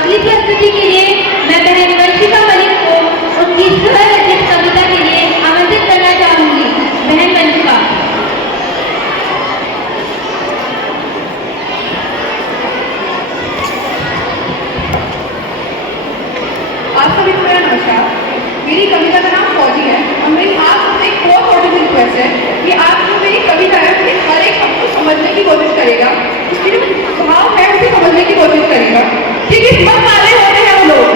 अगली प्रस्तुति के लिए मैं बहन वंशिका मलिक को उनकी स्वरचित कविता के लिए आमंत्रित करना चाहूंगी। बहन वंशिका। आप सभी को मेरा नमस्कार। मेरी कविता का नाम फौजी है और मेरी आपसे एक बहुत छोटी सी रिक्वेस्ट है कि आप जो मेरी कविता है उसके हर एक शब्द को समझने की कोशिश करेगा, उसकी जो भाव है उसे समझने की कोशिश करेगा। कि किस्मत वाले होते हैं वो लोग,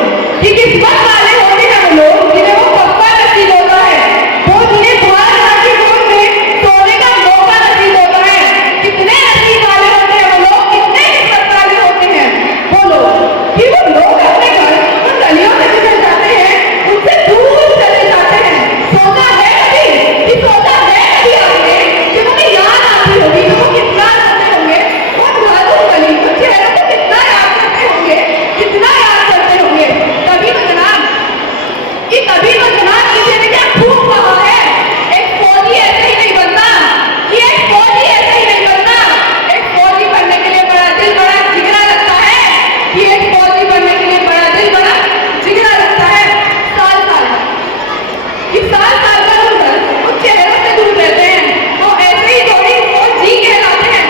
कि किस्मत वाले होते हैं वो लोग जिन्हें वो पक्का नसीब होता है, वो जिन्हें भारत की गोद में सोने का मौका नसीब होता है। कितने नसीब वाले होते हैं वो लोग, कितने किस्मत वाले होते हैं वो लोग कि वो लोग अपने घर उन गलियों में गुजर जाते हैं, उनसे दूर चले जाते हैं। सोचा है कभी कि सोचा है कभी आपने जब उन्हें याद आती होगी तो वो कितना रोते होंगे, उन घरों गली उन चेहरों को कितना याद करते होंगे, कितना याद करते होंगे। तभी तो जनाब किसी ने क्या खूब कहा है, एक फौजी ऐसे ही नहीं बनता, कि एक फौजी ऐसे ही नहीं बनता। एक फौजी बनने के लिए बड़ा दिल बड़ा जिगरा लगता है, कि एक फौजी बनने के लिए बड़ा दिल बड़ा जिगरा लगता है। साल साल भर उन चेहरों से दूर रहते हैं, वो ऐसे ही थोड़ी फौजी कहलाते हैं।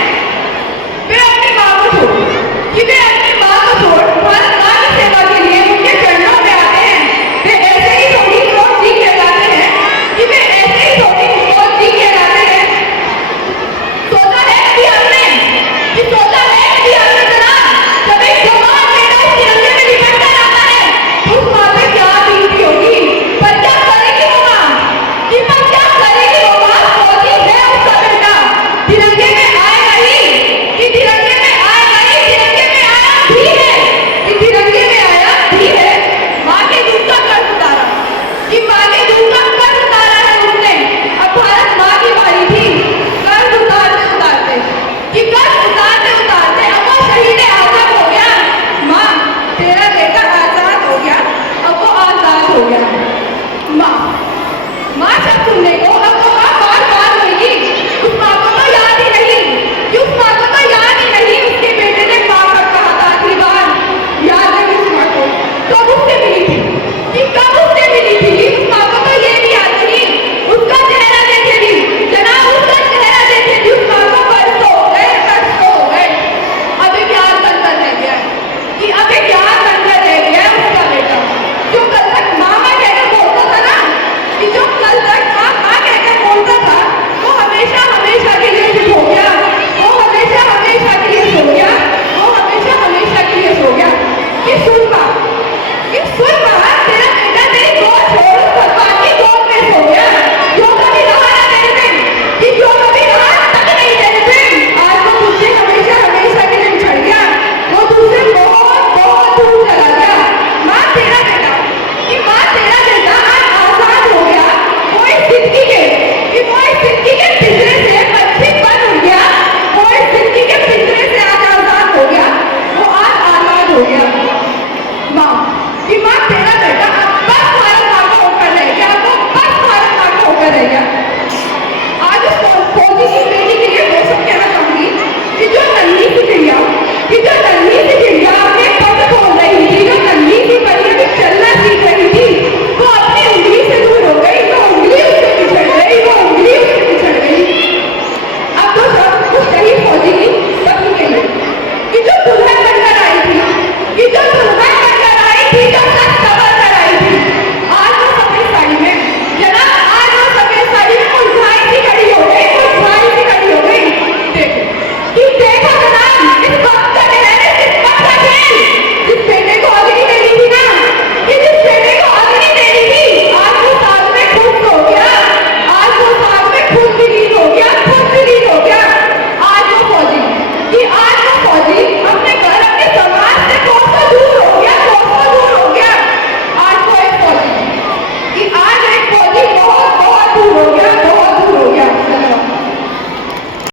वे अपनी माँ को छोड़ भारत माँ की सेवा के लिए उनके चरणों में आते हैं। वे ऐसे ही थोड़ी फौजी कहलाते हैं, कि वे ऐसे ही थोड़ी फौजी कहलाते हैं। सोचा है कभी आपने जनाब, जब एक जवान बेटा उस तिरंगे में लिपट कर आता है तो उस माँ पे क्या बीतती होगी। पर क्या करेगी वो माँ, फौजी है उसका बेटा, तिरंगे में आएगा ही, कि तिरंगे में आएगा ही, तिरंगे में आया भी है, कि तिरंगे में आया भी है। माँ के दूध का कर्ज उतारा, कि माँ के दूध का कर्ज उतारा है उसने। अब भारत माँ की बारी थी कर्ज उतारते उतारते, कि कर्ज उतारते उतारते अब वो शहीद आजम हो गया। माँ तेरा बेटा आजाद हो गया, अब वो आजाद हो गया। माँ शब्द सुनने को अब वो माँ बार बार बोलेगी। उस माँ को तो याद ही नहीं, उसके बेटे ने माँ का कहा था आखिरी बार, याद नहीं उस माँ को कब उससे मिली थी, उस माँ को तो ये भी याद नहीं, उसका चेहरा देखे भी जनाब, उसका चेहरा देखे भी उस माँ को बरसों हो गए। अब एक याद बनकर रह गया उसका बेटा, जो कल तक मामा कहकर बोलता था ना, कि जो कल तक माँ कहकर बोलता था, वो हमेशा के लिए चुप हो गया, वो हमेशा के लिए सो गया, कि सुन माँ, तेरा बेटा तेरी गोद छोड़ उस भगवान की गोद में सो गया, जो कभी रहा ना तेरे बिन, कि जो कभी रहा तक नहीं तेरे बिन। आज वो तुझसे हमेशा के लिए बिछड़ गया, वो तुझसे बहुत दूर चला गया। माँ तेरा बेटा आज आजाद हो गया, वो इस जिंदगी के पिंजरे से पक्षी बन उड़ गया, वो इस जिंदगी के पिंजरे से आज आजाद हो गया, वो आज आजाद हो गया। माँ